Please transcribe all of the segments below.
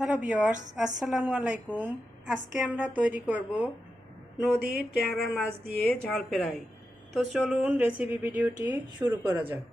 Hello viewers আসসালামু আলাইকুম। আজকে আমরা তৈরি করব নদীর ট্যাংরা মাছ দিয়ে ঝাল ফেরাই। তো চলুন রেসিপি ভিডিওটি শুরু করা যাক।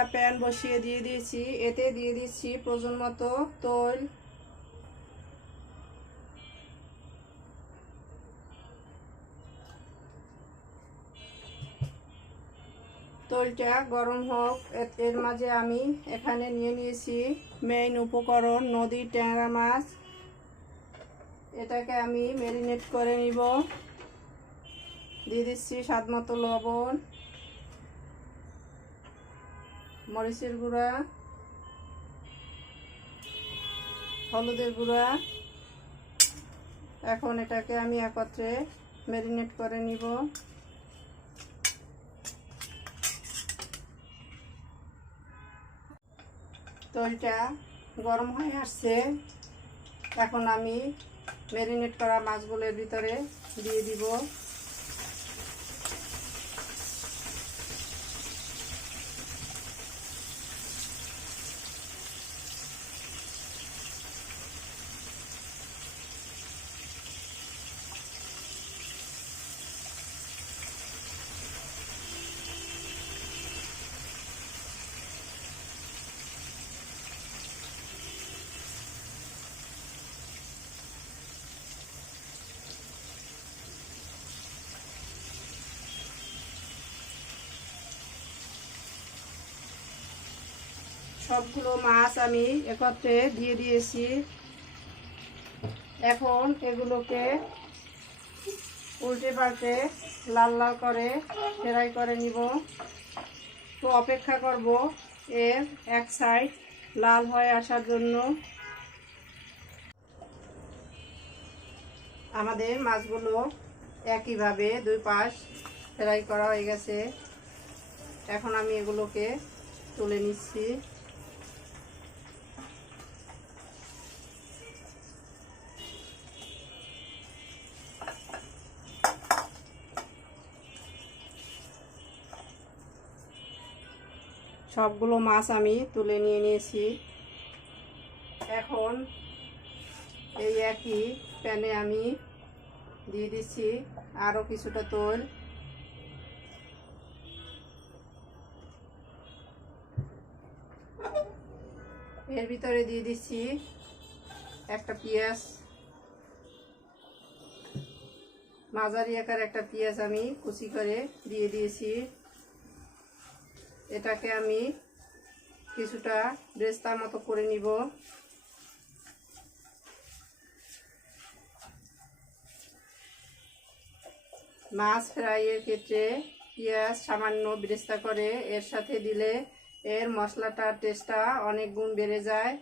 একটা প্যান বসিয়ে দিয়ে দিয়েছি, এতে দিয়ে দিচ্ছি প্রয়োজন মতো তৈল। তৈলটা গরম হোক এর মাঝে আমি এখানে নিয়ে নিয়েছি মেইন উপকরণ নদীর ট্যাংরা মাছ। এটাকে আমি ম্যারিনেট করে নিব। দিয়ে দিচ্ছি স্বাদ মতো লবণ। মরিচের গুঁড়া, হলুদের গুঁড়া। এখন এটাকে আমি একত্রে ম্যারিনেট করে নিব। তৈলটা গরম হয়ে আসছে। এখন আমি ম্যারিনেট করা মাছগুলোর ভিতরে দিয়ে দিব। সবগুলো মাছ আমি একত্রে দিয়ে দিয়েছি। এখন এগুলোকে উল্টে পাল্টে লাল লাল করে ফ্রাই করে নিব। তো অপেক্ষা করব এর এক সাইড লাল হয়ে আসার জন্য। আমাদের মাছগুলো একইভাবে দুই পাশ ফ্রাই করা হয়ে গেছে। এখন আমি এগুলোকে তুলে নিচ্ছি। সবগুলো মাছ আমি তুলে নিয়ে নিয়েছি। এখন এই একই প্যানে আমি দিয়ে দিচ্ছি আরও কিছুটা তৈল। এর ভিতরে দিয়ে দিচ্ছি একটা পেঁয়াজ। মাঝারি আকার একটা পেঁয়াজ আমি কুচি করে দিয়ে দিয়েছি। এটাকে আমি কিছুটা ব্রেস্তার মতো করে নিব। মাছ ফ্রাইয়ের ক্ষেত্রে পেঁয়াজ সামান্য ব্রেস্তা করে এর সাথে দিলে এর মশলাটার টেস্টটা অনেক গুণ বেড়ে যায়।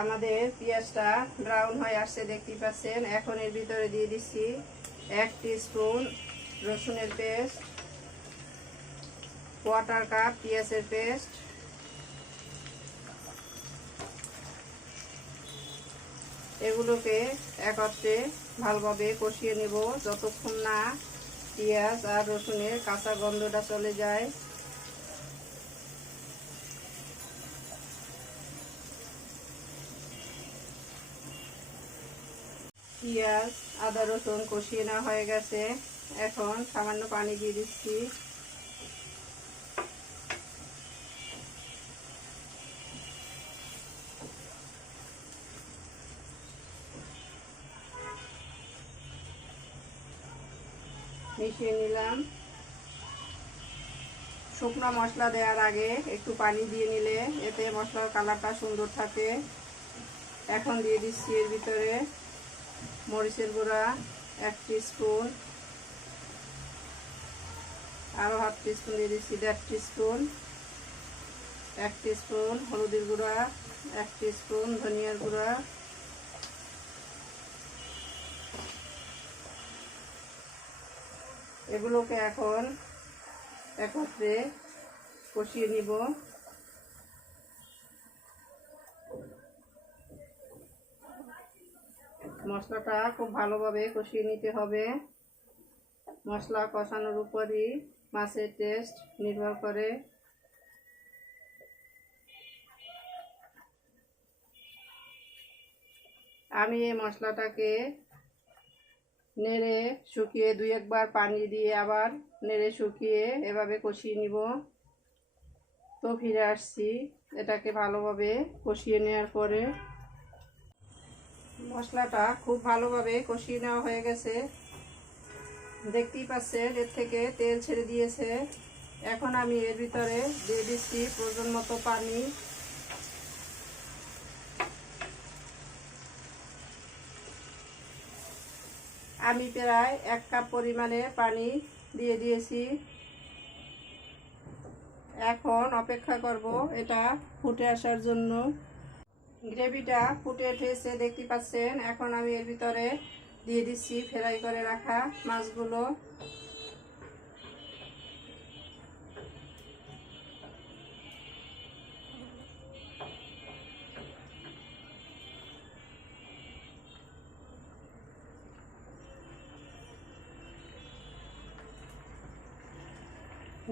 আমাদের পেঁয়াজটা ব্রাউন হয়ে আসছে, দেখতেই পাচ্ছেন। এখন এর ভিতরে দিয়ে দিচ্ছি এক স্পুন রসুনের পেস্ট কোয়াটার কাপ পেঁয়াজের পেস্ট এগুলোকে একত্রে ভালোভাবে কষিয়ে নেব। যতক্ষণ না পেঁয়াজ আর রসুনের কাঁচা গন্ধটা চলে যায় পেঁয়াজ, আদা, রসুন কষিয়ে নেওয়া হয়ে গেছে। এখন সামান্য পানি দিয়ে দিচ্ছি। মিশিয়ে নিলাম। শুকনো মশলা দেওয়ার আগে একটু পানি দিয়ে নিলে এতে মশলার কালারটা সুন্দর থাকে। এখন দিয়ে দিচ্ছি এর ভিতরে মরিচের গুঁড়া, এক স্পুন আরও হাফ স্পুন দিয়ে দিচ্ছি, দেড় স্পুন এক স্পুন হলুদের গুঁড়া, এক স্পুন ধনিয়ার গুঁড়া। এগুলোকে এখন একত্রে কষিয়ে নিব। মশলাটা খুব ভালোভাবে কষিয়ে নিতে হবে। মশলা কষানোর উপরই মাছের টেস্ট নির্ভর করে। আমি এই মশলাটাকে নেড়ে শুকিয়ে দুই একবার পানি দিয়ে আবার নেড়ে শুকিয়ে এভাবে কষিয়ে নিব। তো ফিরে আসছি এটাকে ভালোভাবে কষিয়ে নেওয়ার পরে। মশলাটা খুব ভালোভাবে কষিয়ে নেওয়া হয়ে গেছে। দেখতেই পাচ্ছেন, এর থেকে তেল ছেড়ে দিয়েছে। এখন আমি এর ভিতরে দিয়ে দিচ্ছি প্রয়োজন মতো পানি। আমি প্রায় এক কাপ পরিমাণে পানি দিয়ে দিয়েছি। এখন অপেক্ষা করব এটা ফুটে আসার জন্য। গ্রেভিটা ফুটে উঠেছে, দেখতে পাচ্ছেন? এখন আমি এর ভিতরে দিয়ে দিচ্ছি ফ্রাই করে রাখা মাছগুলো।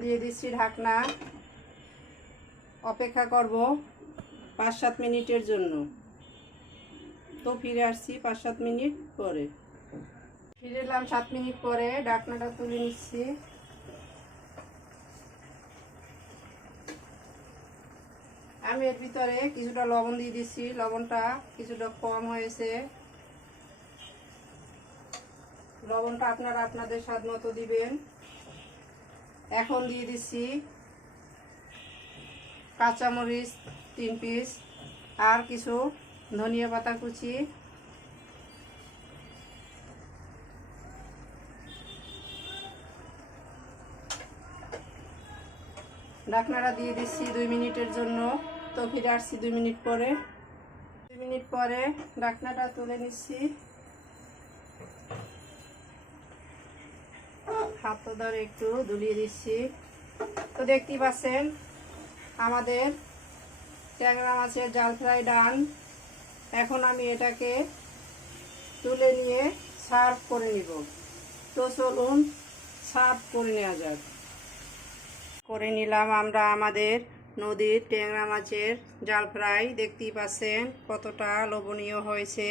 দিয়ে দিচ্ছি ঢাকনা। অপেক্ষা করব। পাঁচ সাত মিনিটের জন্য। তো ফিরে আসছি পাঁচ সাত মিনিট পরে। ফিরে এলাম সাত মিনিট পরে, ডাকনাটা তুলে নিচ্ছি। আমি এর ভিতরে কিছুটা লবণ দিয়ে দিচ্ছি। লবণটা কিছুটা কম হয়েছে। লবণটা আপনারা আপনাদের স্বাদ মতো দিবেন। এখন দিয়ে দিচ্ছি কাঁচামরিচ তিন পিস। আর কিছু ধনিয়া পাতা কুচি। ঢাকনাটা দিয়ে দিচ্ছি দুই মিনিটের জন্য। তো ফিরে আসছি দুই মিনিট পরে। দুই মিনিট পরে ঢাকনাটা তুলে নিচ্ছি। হাত ধরে একটু দুলিয়ে দিচ্ছি। তো দেখতেই পাচ্ছেন, আমাদের ট্যাংরা মাছের জাল ফ্রাই ডান। এখন আমি এটাকে তুলে নিয়ে সার্ভ করে নিব। তো চলুন, সার্ভ করে নেওয়া যাক। করে নিলাম আমরা আমাদের নদীর ট্যাংরা মাছের জাল ফ্রাই। দেখতেই পাচ্ছেন কতটা লোভনীয় হয়েছে।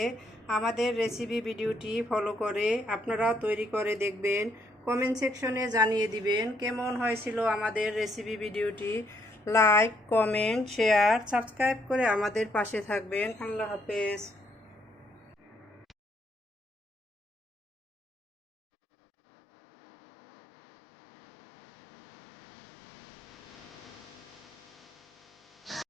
আমাদের রেসিপি ভিডিওটি ফলো করে আপনারা তৈরি করে দেখবেন। কমেন্ট সেকশনে জানিয়ে দিবেন কেমন হয়েছিল আমাদের রেসিপি ভিডিওটি। লাইক কমেন্ট শেয়ার সাবস্ক্রাইব করে আমাদের পাশে থাকবেন। আল্লাহ হাফেজ।